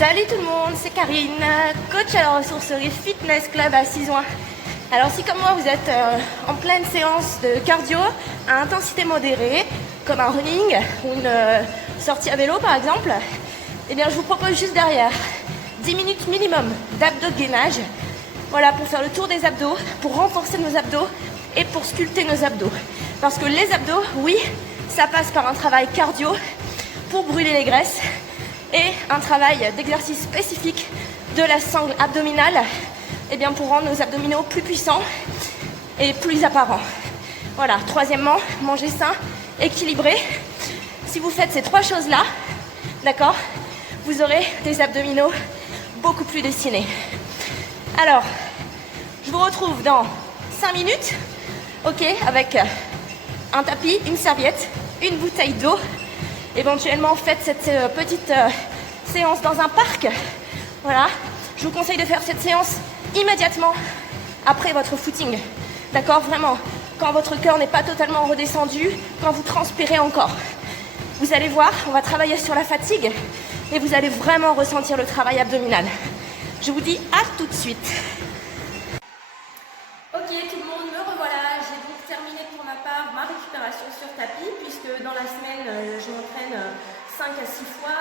Salut tout le monde, c'est Karine, coach à la ressourcerie Fitness Club à Cisoing. Alors si comme moi vous êtes en pleine séance de cardio à intensité modérée, comme un running ou une sortie à vélo par exemple, eh bien je vous propose juste derrière 10 minutes minimum d'abdos de gainage. Voilà, pour faire le tour des abdos, pour renforcer nos abdos et pour sculpter nos abdos. Parce que les abdos, oui, ça passe par un travail cardio pour brûler les graisses et un travail d'exercice spécifique de la sangle abdominale, eh bien pour rendre nos abdominaux plus puissants et plus apparents. Voilà, troisièmement, manger sain, équilibré. Si vous faites ces trois choses-là, d'accord, vous aurez des abdominaux beaucoup plus dessinés. Alors, je vous retrouve dans 5 minutes, ok, avec un tapis, une serviette, une bouteille d'eau. Éventuellement, faites cette petite séance dans un parc. Voilà, je vous conseille de faire cette séance immédiatement après votre footing. D'accord, vraiment, quand votre cœur n'est pas totalement redescendu, quand vous transpirez encore. Vous allez voir, on va travailler sur la fatigue et vous allez vraiment ressentir le travail abdominal. Je vous dis à tout de suite. Ok tout le monde, me revoilà. J'ai donc terminé pour ma part ma récupération sur tapis puisque dans la semaine je m'entraîne 5 à 6 fois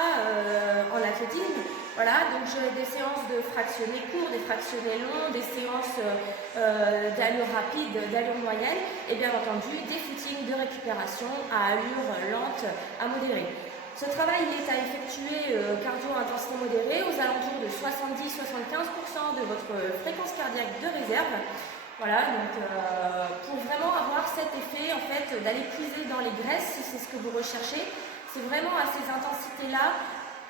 en athlétisme. Voilà, donc j'ai des séances de fractionnés courts, des fractionnés longs, des séances d'allure rapide, d'allure moyenne et bien entendu des footings de récupération à allure lente à modérée. Ce travail il est à effectuer cardio-intensité modérée aux alentours de 70-75% de votre fréquence cardiaque de réserve. Voilà, donc pour vraiment avoir cet effet en fait d'aller puiser dans les graisses, si c'est ce que vous recherchez, c'est vraiment à ces intensités-là,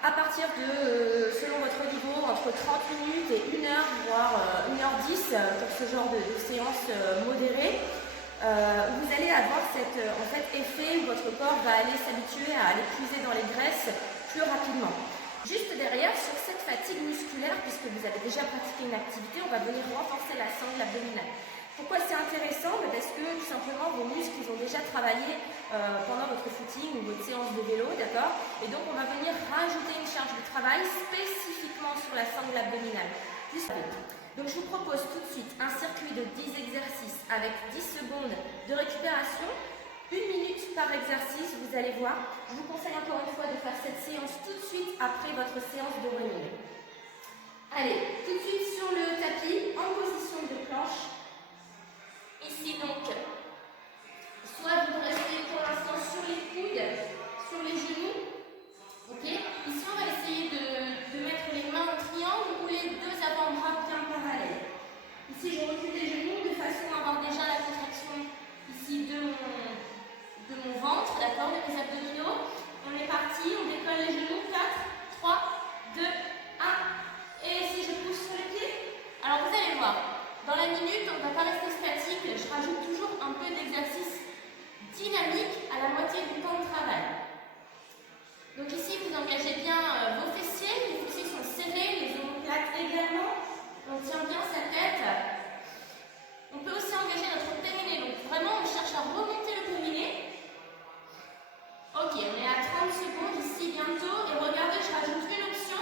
à partir de, selon votre niveau, entre 30 minutes et 1 heure, voire 1h10 pour ce genre de séance modérée. Vous allez avoir cet effet où votre corps va aller s'habituer à aller puiser dans les graisses plus rapidement. Juste derrière, sur cette fatigue musculaire, puisque vous avez déjà pratiqué une activité, on va venir renforcer la sangle abdominale. Pourquoi c'est intéressant? Parce que tout simplement vos muscles ils ont déjà travaillé pendant votre footing ou votre séance de vélo, d'accord? Et donc on va venir rajouter une charge de travail spécifiquement sur la sangle abdominale. Donc je vous propose tout de suite un circuit de 10 exercices avec 10 secondes de récupération. 1 minute par exercice, vous allez voir. Je vous conseille encore une fois de faire cette séance tout de suite après votre séance de running. Allez, tout de suite sur le tapis, en position de planche. Ici donc, soit vous restez pour l'instant sur les coudes, sur les genoux. Ok. Ici on va essayer de mettre les mains en triangle ou les deux avant-bras bien parallèles. Ici je recule les genoux de façon à avoir déjà la contraction ici de mon ventre, d'accord, de mes abdominaux. On est parti, on décolle les genoux, 4, 3, 2, 1. Et si je pousse sur les pieds, alors vous allez voir, dans la minute, on ne va pas rester statique, je rajoute toujours un peu d'exercice dynamique à la moitié du temps de travail. Donc ici, vous engagez bien vos fessiers, les fessiers sont serrés, les omoplates également, on tient bien sa tête. On peut aussi engager notre périnée, donc vraiment on cherche à remonter le périnée. Ok, on est à 30 secondes ici bientôt et regardez, je rajoute une option.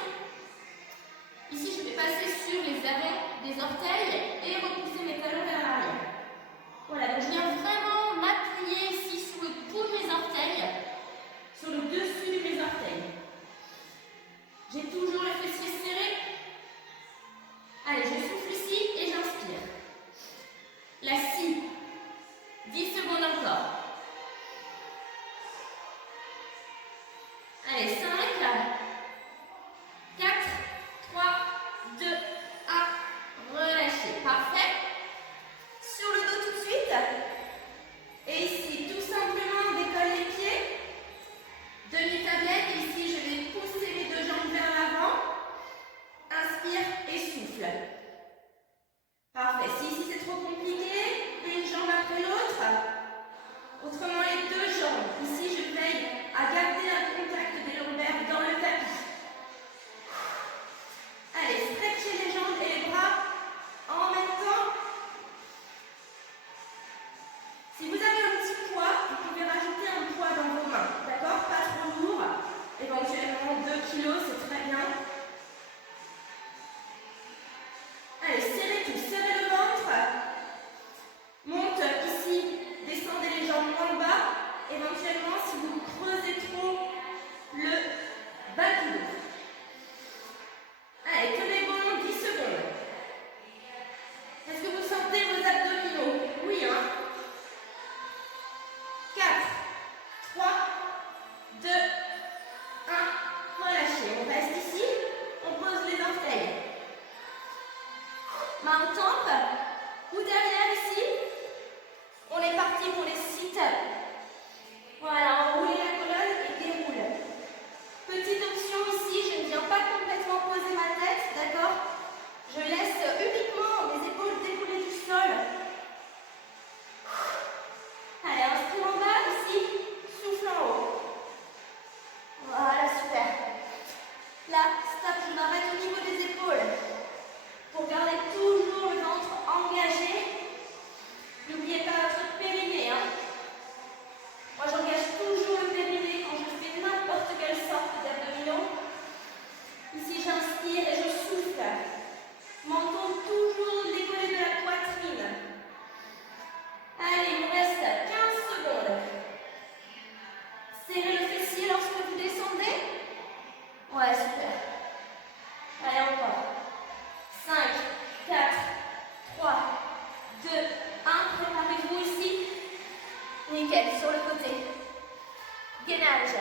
Ici, je vais passer sur les avants des orteils et repousser mes talons vers l'arrière. Voilà, donc je viens vraiment m'appuyer ici sous le bout de mes orteils, sur le dessus de mes orteils. J'ai toujours le fessier serré. Allez, je souffle ici et j'inspire. La scie. 10 secondes encore. Allez, 5, 4, 3, 2, 1. Relâchez. Parfait. Sur le dos tout de suite. Et ici, tout simplement, on décolle les pieds. Demi-tablette. Ici, je vais pousser les deux jambes vers l'avant. stop, je m'arrête au niveau des épaules. Pour garder toujours le ventre engagé. N'oubliez pas votre périnée. Hein. Moi, j'engage toujours le périnée quand je fais n'importe quelle sorte d'abdominaux. Ici, j'inspire et je souffle. Menton toujours décollé de la poitrine. Allez, il nous reste 15 secondes. Serrez le fessier lorsque vous descendez. Ouais, super. Allez, encore. 5, 4, 3, 2, 1. Préparez-vous ici. Nickel, sur le côté. Gainage.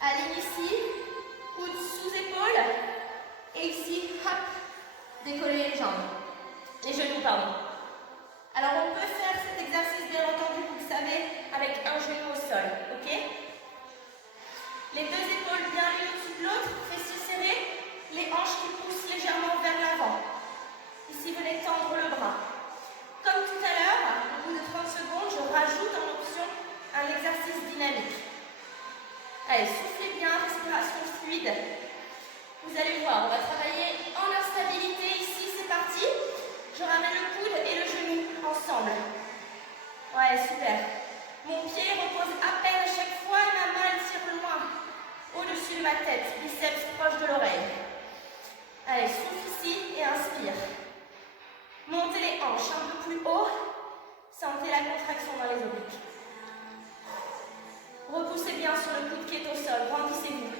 Aligne ici. Coude sous épaule. Et ici, hop, décollez les jambes. Les genoux, pardon. Alors, on peut faire cet exercice, bien entendu, vous le savez, avec un genou au sol, ok? Les deux épaules bien l'une au-dessus de l'autre, fessiers serrés, les hanches qui poussent légèrement vers l'avant. Ici, venez tendre le bras. Comme tout à l'heure, au bout de 30 secondes, je rajoute en option un exercice dynamique. Allez, soufflez bien, respiration fluide. Vous allez voir, on va travailler en instabilité. Ici, c'est parti. Je ramène le coude et le genou ensemble. Ouais, super. Mon pied repose à peine à chaque fois et ma main elle tire loin, au-dessus de ma tête, biceps proche de l'oreille. Allez, souffle ici et inspire. Montez les hanches un peu plus haut. Sentez la contraction dans les obliques. Repoussez bien sur le coude qui est au sol. Grandissez-vous.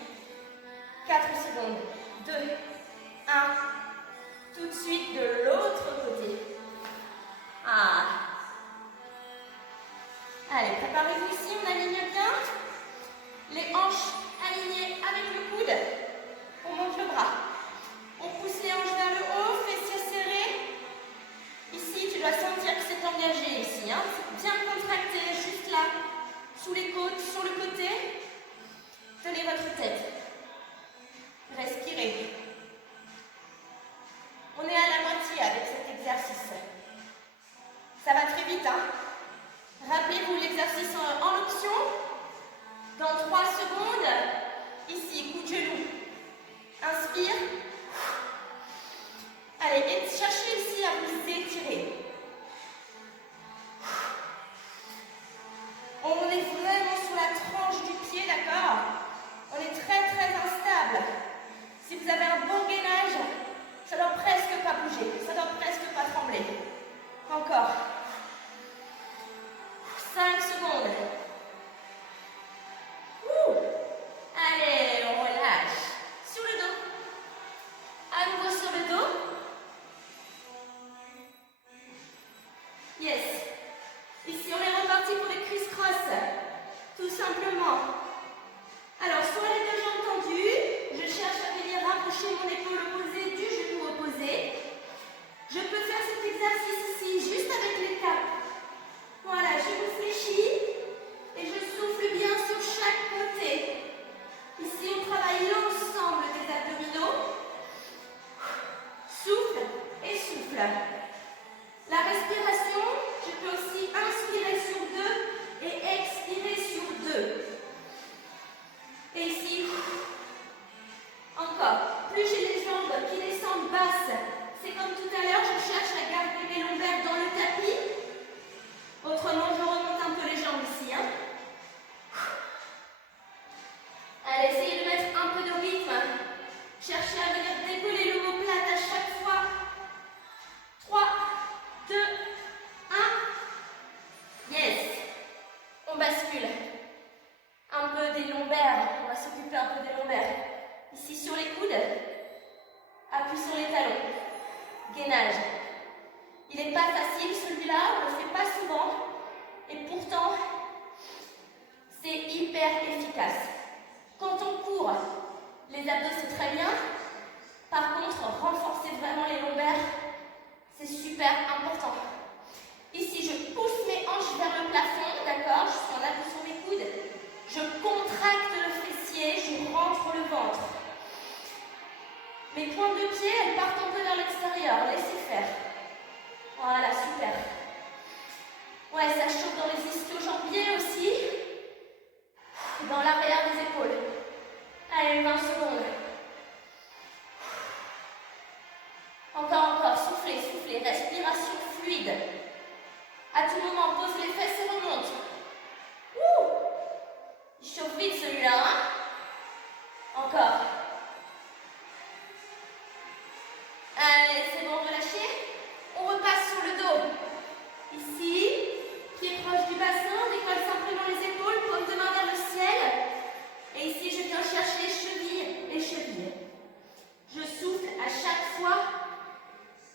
4 secondes. 2, 1. Tout de suite de l'autre côté. Ah. Allez, préparez-vous ici, on aligne bien. Les hanches alignées avec le coude. On monte le bras. On pousse les hanches vers le haut, fessiers serrés. Ici, tu dois sentir que c'est engagé ici. Hein. Bien contracté, juste là. Sous les côtes, sur le côté. Tenez votre tête. Respirez. On est à la moitié avec cet exercice. Ça va très vite, hein? Rappelez-vous l'exercice en option. Dans 3 secondes, ici, coup de genou. Inspire. Allez, et cherchez ici à vous étirer. On est vraiment sur la tranche du pied, d'accord? On est très très instable. Si vous avez un bon gainage, ça ne doit presque pas bouger, ça ne doit presque pas trembler. Encore. 5 secondes. Allez, on relâche. Sur le dos. À nouveau sur le dos. Yes. Ici, on est reparti pour des criss-cross. Tout simplement. Alors, sur les deux jambes tendues, je cherche à venir rapprocher mon épaule opposée du genou opposé. Je peux faire cet exercice ici, juste avec les tapes. Voilà, je me fléchis et je souffle bien sur chaque côté. Ici, on travaille l'ensemble des abdominaux. Souffle et souffle. La respiration, je peux aussi inspirer sur 2 et expirer sur 2. Et ici, encore. Plus j'ai les jambes qui descendent basses, c'est comme tout à l'heure, je cherche à garder mes lombaires dans le tapis. Autrement, je remonte un peu les jambes ici. Hein. Allez, essayez de mettre un peu de rythme. Cherchez à venir décoller l'omoplate à chaque fois. 3, 2, 1. Yes. On bascule. Un peu des lombaires. On va s'occuper un peu des lombaires. Ici sur les coudes. Appuie sur les talons. Gainage. Il n'est pas facile celui-là, on ne le fait pas souvent. Et pourtant, c'est hyper efficace. Quand on court, les abdos c'est très bien. Par contre, renforcer vraiment les lombaires, c'est super important. Ici, je pousse mes hanches vers le plafond, d'accord? Je suis en appui sur mes coudes. Je contracte le fessier, je rentre le ventre. Mes pointes de pied, elles partent un peu vers l'extérieur. Laissez faire. Voilà, super. Ouais, ça chauffe dans les ischio-jambiers aussi. Dans l'arrière des épaules. Allez, 20 secondes. respiration fluide. À tout moment, pose les fesses et remonte. Ouh! Il chauffe vite celui-là, hein? Encore. Allez, c'est bon, relâchez. On repasse sur le dos. Ici, pied proche du bassin, on décolle simplement les épaules, paume de main vers le ciel. Et ici, je viens chercher les chevilles. Je souffle à chaque fois.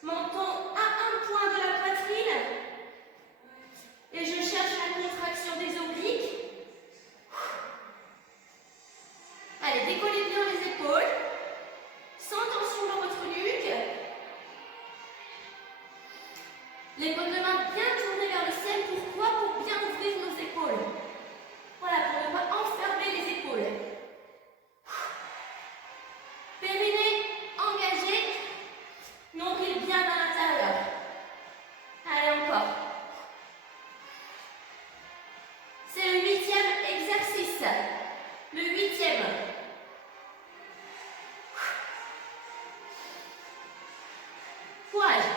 Menton à un point de la poitrine. Et je cherche la contraction des obliques. Allez, décollez bien les épaules. Sans tension dans votre nuque. Les paumes de main bien tournées vers le ciel. Pourquoi? Pour bien ouvrir nos épaules. Voilà, pour ne pas enfermer les épaules. Périnée engagé. Nombril bien à l'intérieur. Allez, encore. C'est le 8e exercice. Le 8e. Courage.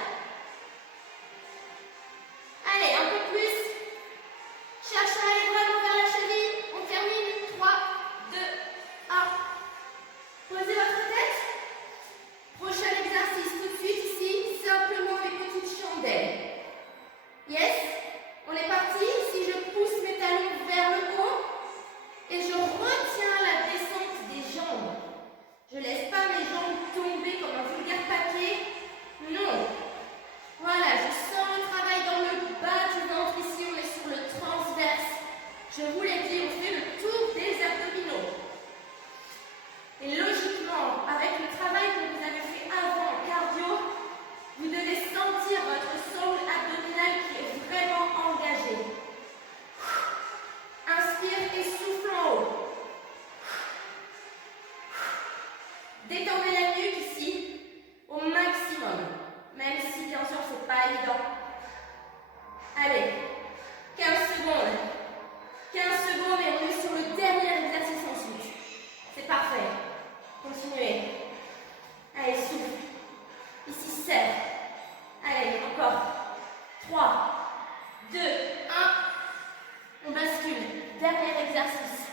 Allez, un peu plus. Cherche à aller vraiment vers la cheville. On termine. 3, 2, 1. Posez votre tête. Prochain exercice tout de suite ici. Simplement les petites chandelles. Yes? On est parti. Ici, je pousse mes talons vers le haut. Et je retiens la descente des jambes. Je ne laisse pas mes jambes tomber comme un vulgaire papier. Non. Voilà, je sens le travail dans le bas du ventre. Ici, on est sur le transverse. Je vous l'ai dit, on fait le tour des abdominaux. Et logiquement, avec le travail que vous avez fait avant en cardio, vous devez sentir votre sangle abdominale qui est vraiment engagée. Inspire et souffle en haut. Détendez la nuque ici au maximum, même si bien sûr c'est pas évident. Allez, 15 secondes. 15 secondes et on est sur le dernier exercice ensuite. C'est parfait. Continuez. Allez, souffle. Ici, serre. Allez, encore. 3, 2, 1. On bascule. Dernier exercice.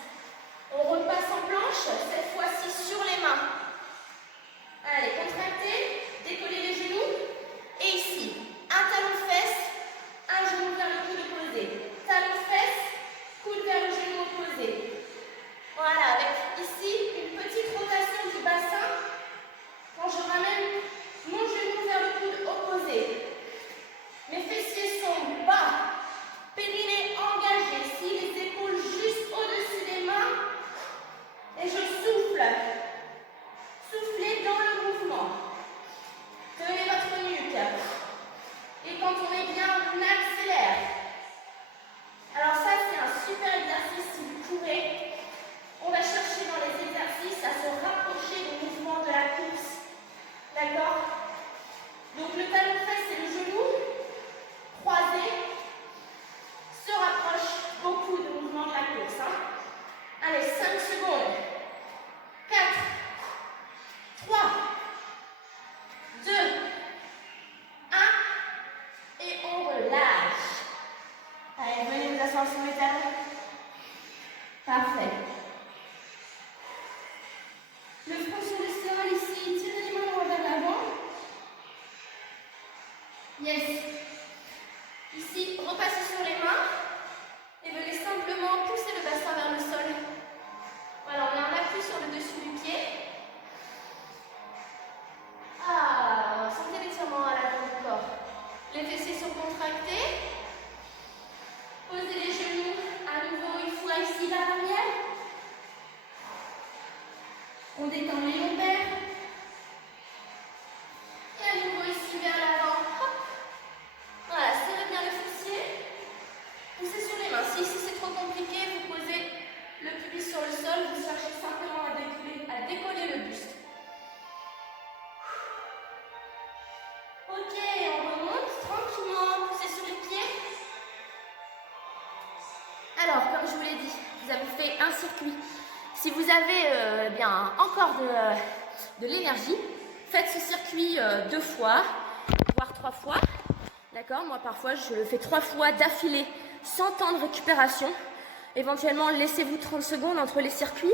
On repasse en planche, cette fois-ci sur les mains. Allez, contractez, décollez les genoux. Et ici, un talon fesse, un genou vers le coude opposé. Talon fesse, coude vers le genou opposé. Voilà, avec ici une petite rotation du bassin. Quand je ramène mon genou vers le coude opposé. Mes fessiers sont bas. Périnée engagée. Ici, les épaules juste au-dessus des mains. Et je souffle. Soufflez dans le mouvement. Tenez votre nuque. Et quand on est bien, on accélère. Alors ça, c'est un super exercice si vous courez. On va chercher dans les exercices à se rapprocher du mouvement de la course. D'accord? Donc le talon fesse et le genou croisé se rapprochent beaucoup du mouvement de la course. Hein? Allez, 5 secondes. 4, 3, 2, 1. Et on relâche. Allez, venez vous asseoir sur les talons. Parfait. Le front sur le sol ici, tirez les mains droit vers l'avant. Yes. Ici, repassez sur les mains et venez simplement pousser le bassin vers le sol. Voilà, on a un appui sur le dessus du pied. Ah, sentez l'étirement à l'avant du corps. Les fessiers sont contractés. Posez les genoux à nouveau une fois ici l'arrière. On détend les lombaires. Et à nouveau ici vers l'avant. Voilà, serrez bien le fessier. Poussez sur les mains. Si ici c'est trop compliqué, vous posez le pubis sur le sol. Vous cherchez simplement à décoller le buste. Ok, on remonte tranquillement. Poussez sur les pieds. Alors, comme je vous l'ai dit, vous avez fait un circuit. Si vous avez bien encore de l'énergie, faites ce circuit 2 fois, voire 3 fois. D'accord? Moi, parfois, je le fais 3 fois d'affilée, sans temps de récupération. Éventuellement, laissez-vous 30 secondes entre les circuits.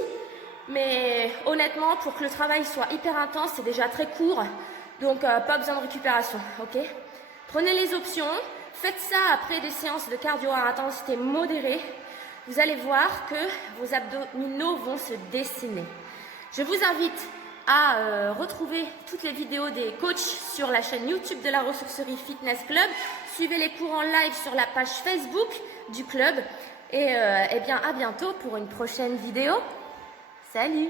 Mais honnêtement, pour que le travail soit hyper intense, c'est déjà très court. Donc, pas besoin de récupération, ok? Prenez les options. Faites ça après des séances de cardio à intensité modérée. Vous allez voir que vos abdominaux vont se dessiner. Je vous invite à retrouver toutes les vidéos des coachs sur la chaîne YouTube de la Ressourcerie Fitness Club. Suivez les cours en live sur la page Facebook du club. Et eh bien, à bientôt pour une prochaine vidéo. Salut!